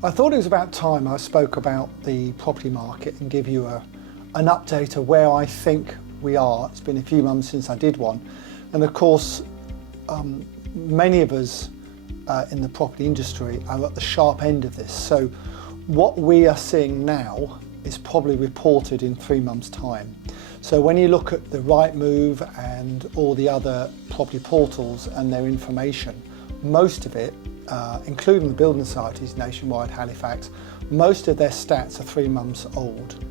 I thought it was about time I spoke about the property market and give you an update of where I think we are. It's been a few months since I did one. And of course, many of us in the property industry are at the sharp end of this. So what we are seeing now is probably reported in 3 months' time. So when you look at the Rightmove and all the other property portals and their information, most of it, including the building societies nationwide, Halifax, most of their stats are 3 months old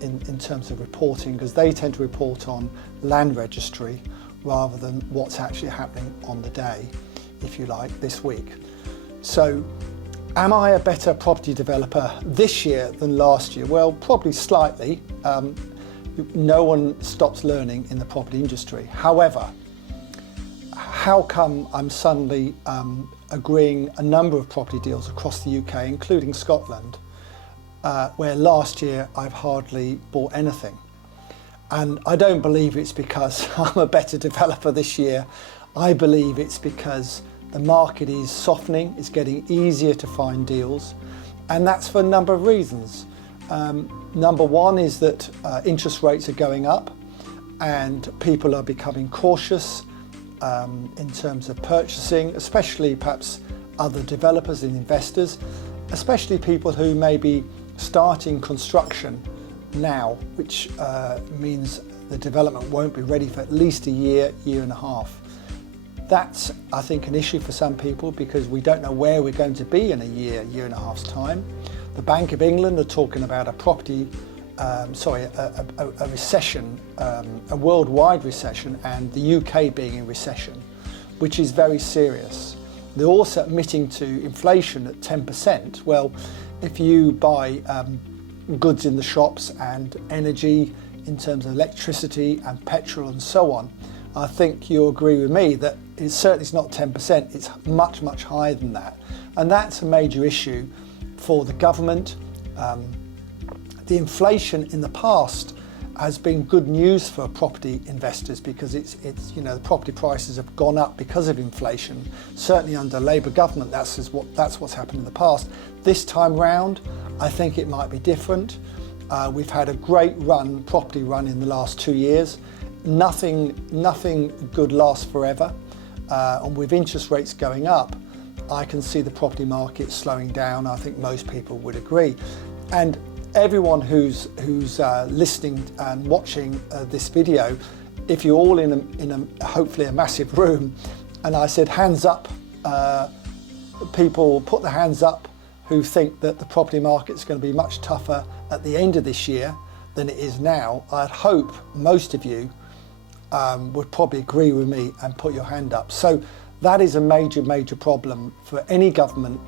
in terms of reporting, because they tend to report on land registry rather than what's actually happening on the day, if you like, this week. So am I a better property developer this year than last year? Well, probably slightly. No one stops learning in the property industry. However, how come I'm suddenly agreeing a number of property deals across the UK, including Scotland, where last year I've hardly bought anything? And I don't believe it's because I'm a better developer this year. I believe it's because the market is softening, it's getting easier to find deals, and that's for a number of reasons. Number one is that interest rates are going up and people are becoming cautious in terms of purchasing, especially perhaps other developers and investors, especially people who may be starting construction now, which means the development won't be ready for at least a year, year and a half. That's, I think, an issue for some people because we don't know where we're going to be in a year, year and a half's time. The Bank of England are talking about a recession, a worldwide recession, and the UK being in recession, which is very serious. They're also admitting to inflation at 10%. Well, if you buy goods in the shops and energy in terms of electricity and petrol and so on, I think you'll agree with me that it's certainly not 10%, it's much, much higher than that. And that's a major issue for the government. The inflation in the past has been good news for property investors because it's the property prices have gone up because of inflation. Certainly under Labour government, that's what's happened in the past. This time round, I think it might be different. We've had a great property run in the last 2 years. Nothing good lasts forever. And with interest rates going up, I can see the property market slowing down. I think most people would agree. And everyone who's listening and watching this video, if you're all in a hopefully a massive room, and I said hands up, people put their hands up who think that the property market's going to be much tougher at the end of this year than it is now. I'd hope most of you would probably agree with me and put your hand up. So that is a major problem for any government.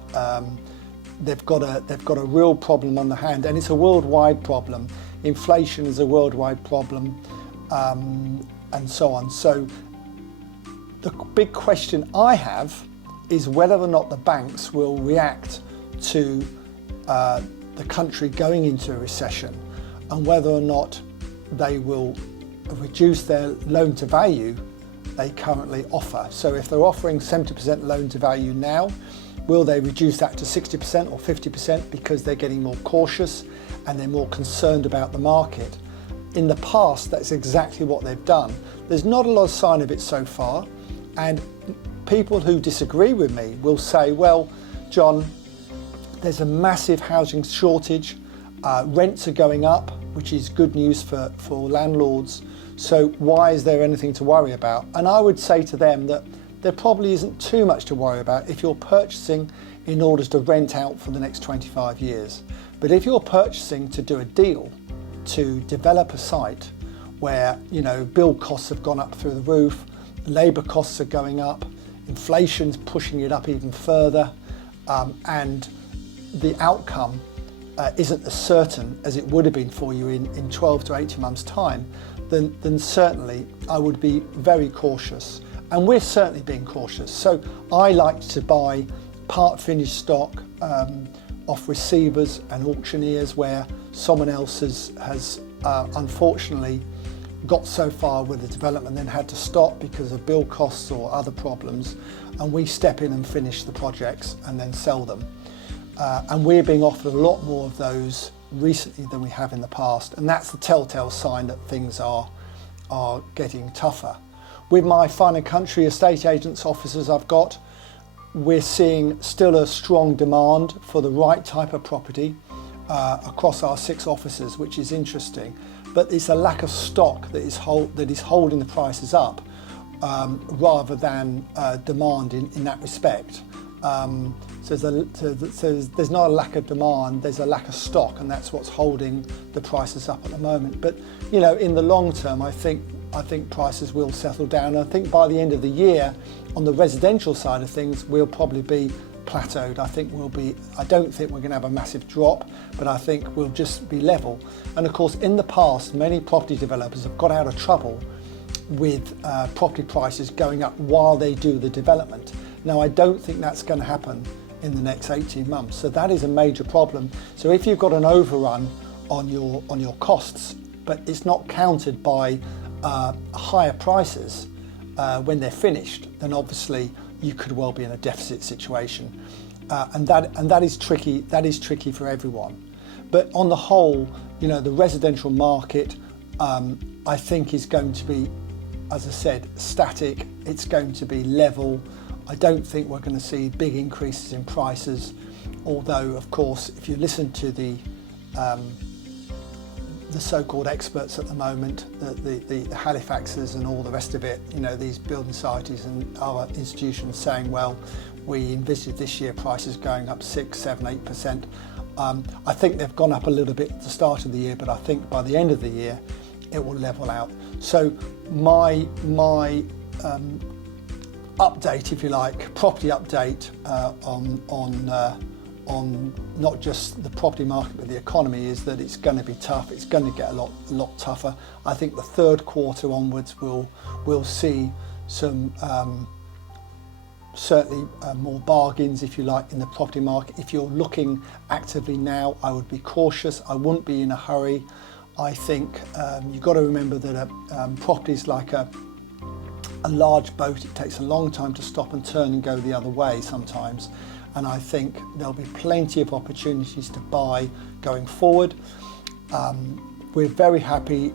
They've got a real problem on the hand, and it's a worldwide problem. Inflation is a worldwide problem, and so on. So the big question I have is whether or not the banks will react to the country going into a recession, and whether or not they will reduce their loan to value they currently offer. So if they're offering 70% loan to value now, will they reduce that to 60% or 50% because they're getting more cautious and they're more concerned about the market? In the past, that's exactly what they've done. There's not a lot of sign of it so far, and people who disagree with me will say, well, John, there's a massive housing shortage, rents are going up, which is good news for landlords, so why is there anything to worry about? And I would say to them that there probably isn't too much to worry about if you're purchasing in order to rent out for the next 25 years. But if you're purchasing to do a deal, to develop a site where, build costs have gone up through the roof, labour costs are going up, inflation's pushing it up even further, and the outcome isn't as certain as it would have been for you in 12 to 18 months' time, then certainly I would be very cautious. And we're certainly being cautious. So I like to buy part finished stock off receivers and auctioneers where someone else has unfortunately got so far with the development then had to stop because of build costs or other problems, and we step in and finish the projects and then sell them. And we're being offered a lot more of those recently than we have in the past, and that's the telltale sign that things are getting tougher. With my Fine and Country estate agents offices I've got, we're seeing still a strong demand for the right type of property across our 6 offices, which is interesting. But it's a lack of stock that is holding the prices up rather than demand in that respect. So there's not a lack of demand, there's a lack of stock, and that's what's holding the prices up at the moment. But you know, in the long term, I think prices will settle down. And I think by the end of the year, on the residential side of things, we'll probably be plateaued. I don't think we're going to have a massive drop, but I think we'll just be level. And of course, in the past, many property developers have got out of trouble with property prices going up while they do the development. Now, I don't think that's going to happen in the next 18 months. So that is a major problem. So if you've got an overrun on your costs, but it's not countered by higher prices when they're finished, then obviously you could well be in a deficit situation, and that is tricky. That is tricky for everyone. But on the whole, you know, the residential market, I think is going to be, as I said, static. It's going to be level. I don't think we're going to see big increases in prices, although of course if you listen to the so-called experts at the moment, the Halifaxes and all the rest of it, you know, these building societies and other institutions saying, well, we envisage this year prices going up 6, 7, 8%. I think they've gone up a little bit at the start of the year, but I think by the end of the year it will level out. So my update, if you like, property update on not just the property market but the economy is that it's going to be tough. It's going to get a lot tougher. I think the third quarter onwards we'll see some certainly more bargains, if you like, in the property market. If you're looking actively now, I would be cautious. I wouldn't be in a hurry. I think you've got to remember that property is like a large boat. It takes a long time to stop and turn and go the other way sometimes. And I think there'll be plenty of opportunities to buy going forward. We're very happy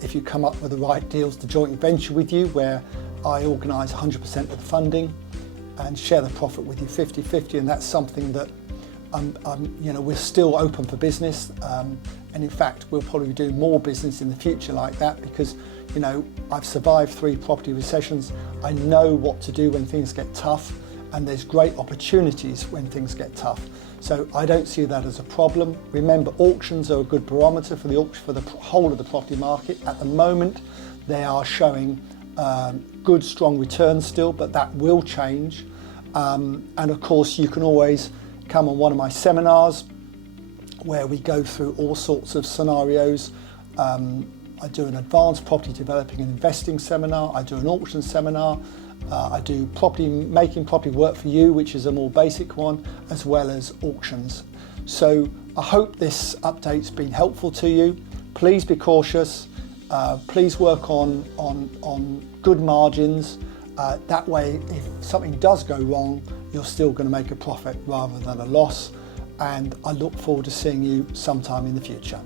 if you come up with the right deals to joint venture with you, where I organise 100% of the funding and share the profit with you 50-50, and that's something that you know, we're still open for business, and in fact we'll probably do more business in the future like that, because you know, I've survived 3 property recessions. I know what to do when things get tough, and there's great opportunities when things get tough. So I don't see that as a problem. Remember, auctions are a good barometer for the whole of the property market. At the moment, they are showing good, strong returns still, but that will change. And of course, you can always come on one of my seminars where we go through all sorts of scenarios. I do an advanced property developing and investing seminar. I do an auction seminar. I do making property work for you, which is a more basic one, as well as auctions. So I hope this update's been helpful to you. Please be cautious. Please work on good margins. That way, if something does go wrong, you're still going to make a profit rather than a loss. And I look forward to seeing you sometime in the future.